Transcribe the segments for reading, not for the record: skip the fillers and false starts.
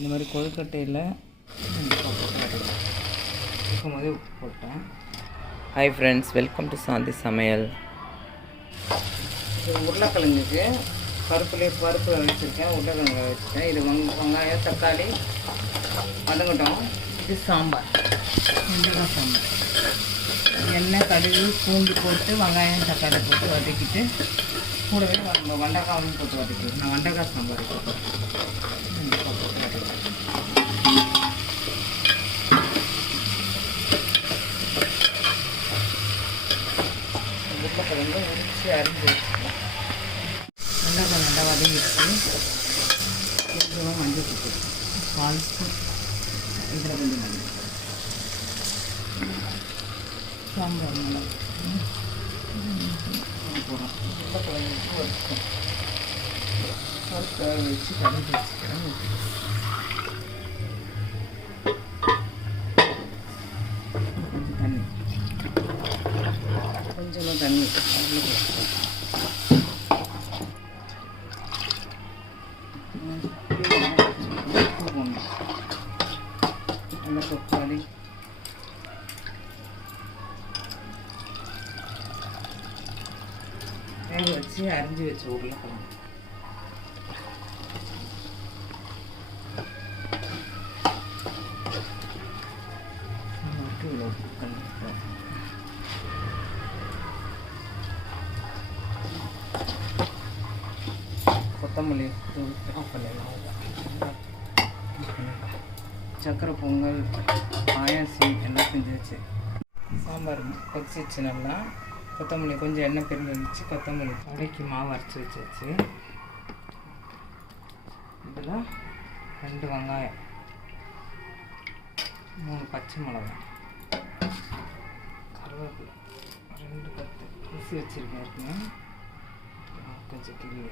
இந்த மாதிரி கொழுக்கட்டையில் இருக்கும்போதே உப்பு போட்டேன். ஹாய் ஃப்ரெண்ட்ஸ், வெல்கம் டு சாந்தி சமையல். இது உருளைக்கிழங்குக்கு பருப்பு வச்சுருக்கேன், உருளைக்கிழங்கு வச்சுட்டேன். இது வெங்காயம் தக்காளி வதங்கட்டும். இது சாம்பார், வெண்டைக்காய் சாம்பார். எண்ணெய் கடுகு பூண்டு போட்டு வெங்காயம் தக்காளி போட்டு வதக்கிட்டு கூடவே நம்ம வெண்டைக்காயும் போட்டு வதக்கிடுவோம். நான் வெண்டைக்காய் சாம்பார் போட்டு உருளைக்கிழங்கு உரிச்சு அரிஞ்சு வச்சுக்கலாம். வெண்டைக்காய் நல்லா வதங்கிடுச்சு. கொஞ்சமாக மஞ்சள் தூள், கால் ஸ்பூன் இதில் கொஞ்சம் மஞ்சள் சாம்பார் நல்லா போகிறோம். உருளைக்கிழங்கு வறுக்கும் பருப்பு வச்சு கலந்து வச்சுக்கிறேன். கொஞ்சமாக தண்ணி நல்லா தக்காளி வேக வச்சு அரிஞ்சு வச்ச உருளைக்கிழங்கு கொத்தமல்லி தூள் ஆஃப் பண்ணிடலாம். சக்கரை பொங்கல் பாயாசம் எல்லாம் செஞ்சிச்சு. சாம்பார் கொதிச்சிச்சு. நல்லா கொத்தமல்லி கொஞ்சம் எண்ணெய் பிரிஞ்சு வந்துச்சு. கொத்தமல்லி கடைக்கு மாவு அரைச்சி வச்சாச்சு. இதில் 2 வெங்காயம், 3 பச்சை மிளகாய், கருவேப்பிலை, 2 கத்து ஊசி வச்சுருக்கேன். இருக்குங்க கொஞ்சம் கிள்ளி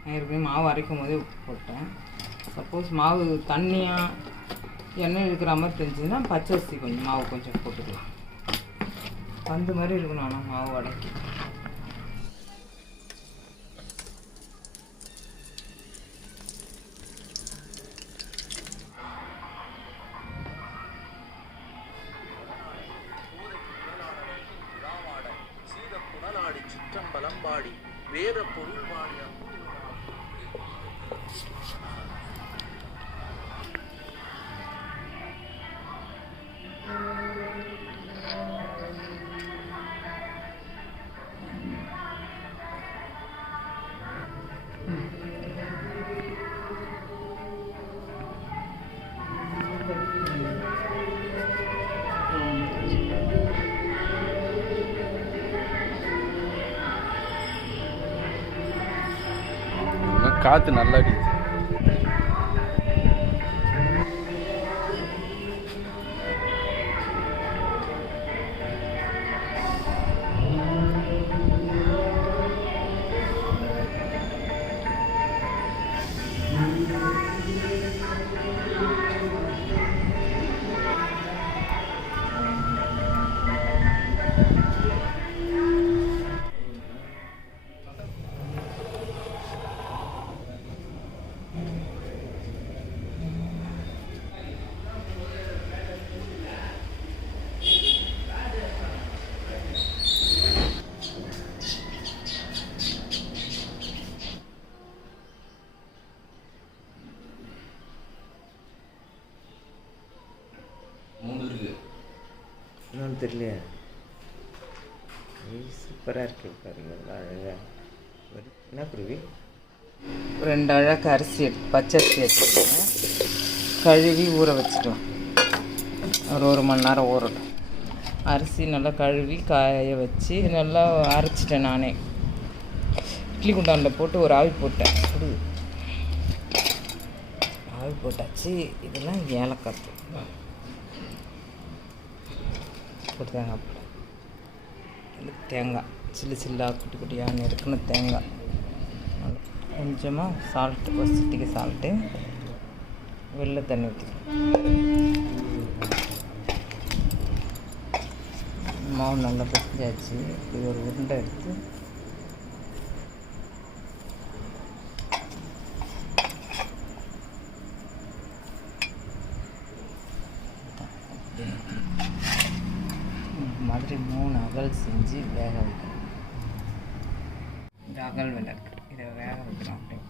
நான் ஏற்கனவே மாவு அரைக்கும் போதே உப்பு போட்டேன். சப்போஸ் மாவு தண்ணியாக எண்ணெய் இருக்கிற மாதிரி தெரிஞ்சதுன்னா பச்சரிசி கொஞ்சம் மாவு கொஞ்சம் போட்டுக்கலாம். பந்து மாதிரி இருக்கணும். ஆனால் மாவு அடக்கி சிற்றம்பலம்பாடி வேற பொருள் வாடியா காற்று நல்லா அடிக்குது. என்னன்னு தெரியலையே. சூப்பராக இருக்கு பாருங்க, அழகாக. என்ன குருவி? 2 அழகாக அரிசி பச்சரிசி எடுத்துக்கிட்டேன். கழுவி ஊற வச்சுட்டோம். ஒரு 1 மணி நேரம் ஊறட்டும். அரிசி நல்லா கழுவி காய வச்சு நல்லா அரைச்சிட்டேன். நானே இட்லி குண்டானில் போட்டு ஒரு ஆவி போட்டேன். ஆவி போட்டாச்சு. இதெல்லாம் ஏலக்காய் தேங்காய் போட, தேங்காய் சில்லாக குட்டி குட்டியாக நெருக்குன்னு தேங்காய், கொஞ்சமாக சால்ட்டு, ஒரு சிட்டிக்கு சால்ட்டு, வெள்ளை தண்ணி ஊற்றிக்கணும். மாவு நல்லா பிசைஞ்சாச்சு. இது ஒரு உருண்டை எடுத்து மாதிரி 3 அகல் செஞ்சு வேக வைக்கணும். இந்த அகல் விளக்கு இதை வேக வைக்கலாம். அப்படியே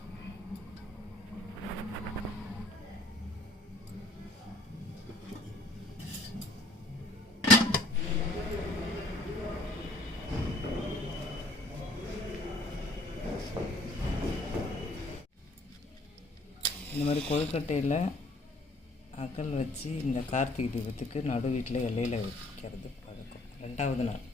இந்த மாதிரி கொழுக்கட்டையில் அகல் வச்சு இந்த கார்த்திகை தீபத்துக்கு நடு வீட்டில் இலையில் வைக்கிறது பழக்கம். 2வது நாள்